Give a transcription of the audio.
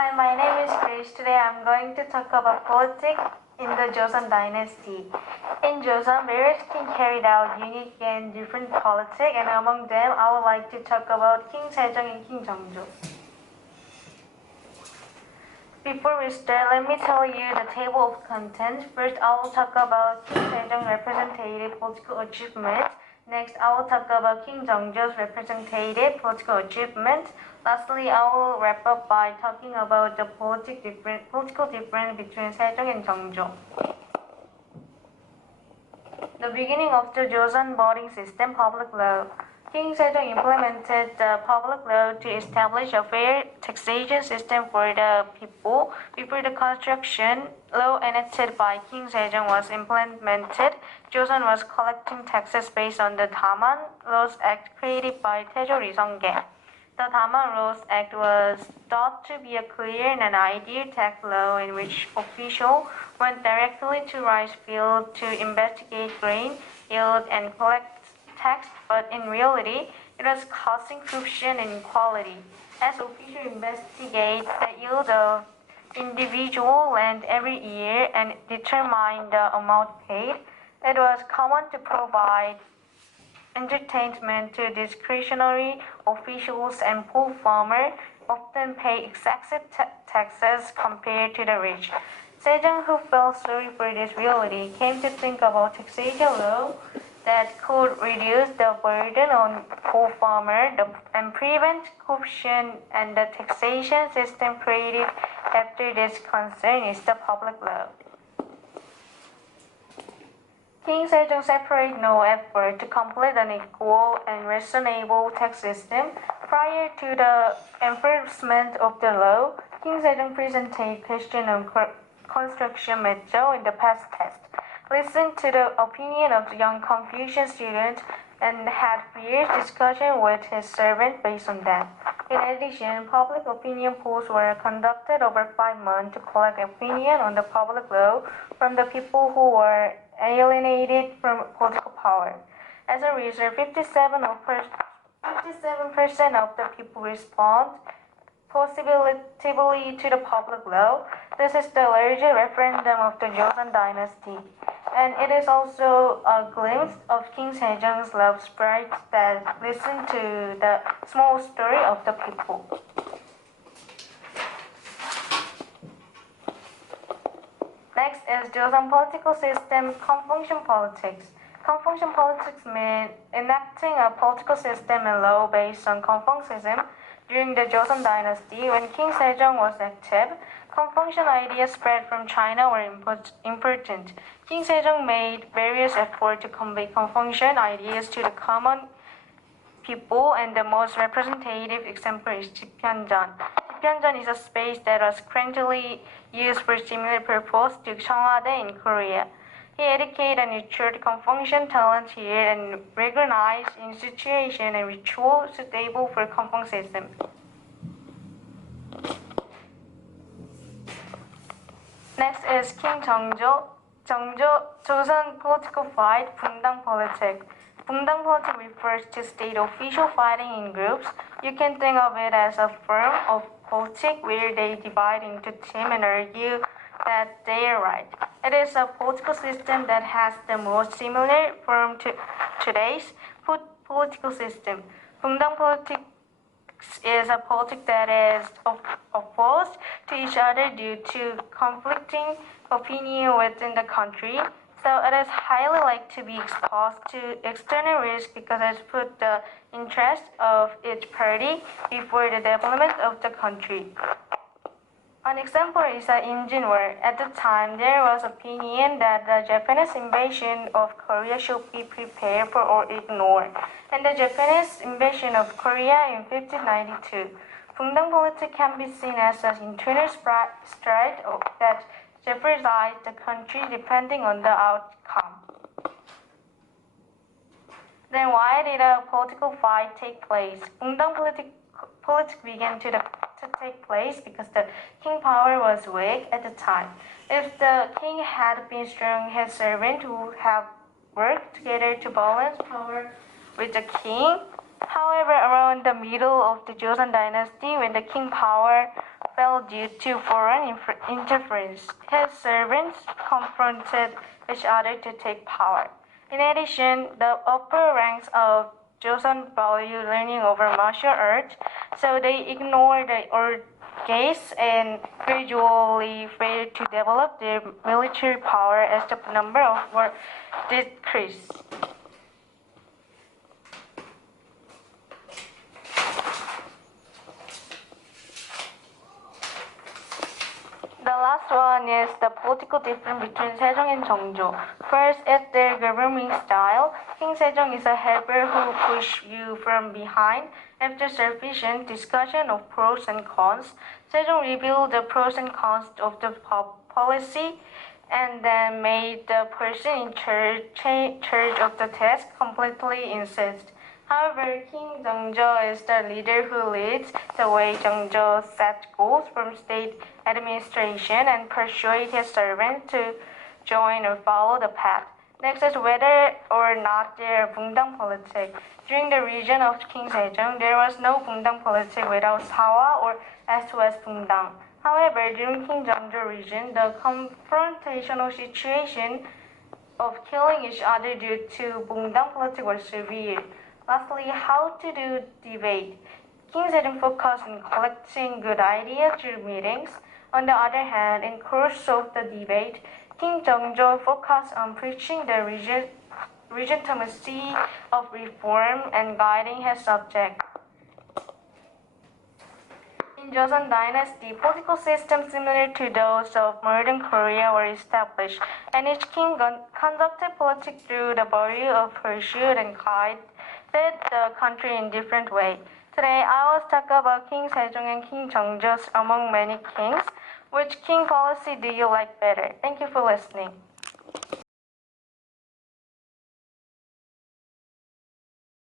Hi, my name is Grace. Today I'm going to talk about politics in the Joseon dynasty. In Joseon, various kings carried out unique and different politics, and among them, I would like to talk about King Sejong and King Jeongjo. Before we start, let me tell you the table of contents. First, I will talk about King Sejong's representative political achievements. Next, I will talk about King Jeongjo's representative political achievements. Lastly, I will wrap up by talking about the political difference between Sejong and Jeongjo. The beginning of the Joseon voting system, public law. King Sejong implemented the public law to establish a fair taxation system for the people. Before the construction law enacted by King Sejong was implemented, Joseon was collecting taxes based on the Daman Laws Act created by Taejo Ri-seongge. The Daman Laws Act was thought to be a clear and ideal tax law in which officials went directly to rice fields to investigate grain yield and collect tax, but in reality, it was causing corruption and inequality. As officials investigate the yield of individual land every year and determine the amount paid, it was common to provide entertainment to discretionary officials, and poor farmers often pay excessive taxes compared to the rich. Sejong, who felt sorry for this reality, came to think about taxation law that could reduce the burden on poor farmers and prevent corruption, and the taxation system created after this concern is the public law. King Sejong separated no effort to complete an equal and reasonable tax system. Prior to the enforcement of the law, King Sejong presented question on construction method in the past test, listened to the opinion of the young Confucian students, and had fierce discussion with his servant based on them. In addition, public opinion polls were conducted over 5 months to collect opinion on the public law from the people who were alienated from political power. As a result, 57% of the people respond positively to the public law. This is the largest referendum of the Joseon dynasty, and it is also a glimpse of King Sejong's love sprite that listen to the small story of the people. Next is Joseon political system, Confucian politics. Confucian politics means enacting a political system and law based on Confucianism. During the Joseon dynasty, when King Sejong was active, Confucian ideas spread from China were important. King Sejong made various efforts to convey Confucian ideas to the common people, and the most representative example is Jipyeonjeon. Jipyeonjeon is a space that was currently used for similar purpose to Cheongwade in Korea. He educated and nurtured Confucian talent here and recognized institutions and rituals suitable for Confucianism. Next is King Jeongjo. Joseon political fight, Bundang politics. Bundang politics refers to state official fighting in groups. You can think of it as a form of politics where they divide into teams and argue that they are right. It is a political system that has the most similar form to today's political system. Bundang politics is a politics that is opposed to each other due to conflicting opinion within the country. So it is highly likely to be exposed to external risk because it puts the interest of each party before the development of the country. An example is the Injin War. At the time, there was opinion that the Japanese invasion of Korea should be prepared for or ignored, and the Japanese invasion of Korea in 1592. Bundang politics can be seen as an internal strife that jeopardized the country depending on the outcome. Then why did a political fight take place? Bundang politics began to take place because the king power was weak at the time. If the king had been strong, his servants would have worked together to balance power with the king. However, around the middle of the Joseon dynasty, when the king power fell due to foreign interference. His servants confronted each other to take power. In addition, the upper ranks of Joseon valued learning over martial arts, so they ignored the old gaze and gradually failed to develop their military power as the number of war decreased. The last one is the political difference between Sejong and Jeongjo. First is their governing style. King Sejong is a helper who pushes you from behind. After sufficient discussion of pros and cons, Sejong revealed the pros and cons of the policy and then made the person in charge of the task completely insist. However, King Jeongjo is the leader who leads the way. Jeongjo sets goals from state administration and persuades his servants to join or follow the path. Next is whether or not there are Bungdang politics. During the region of King Sejong, there was no Bungdang politics without Sawa or S-West Bungdang. However, during King Jeongjo region, the confrontational situation of killing each other due to Bungdang politics was severe. Lastly, how to do debate. King Sejong focused on collecting good ideas through meetings. On the other hand, in course of the debate, King Jeongjo focused on preaching the legitimacy of reform and guiding his subjects. In Joseon Dynasty, political systems similar to those of modern Korea were established, and each king conducted politics through the body of pursuit and guided the country in different ways. Today, I will talk about King Sejong and King Jeongjo among many kings. Which king policy do you like better? Thank you for listening.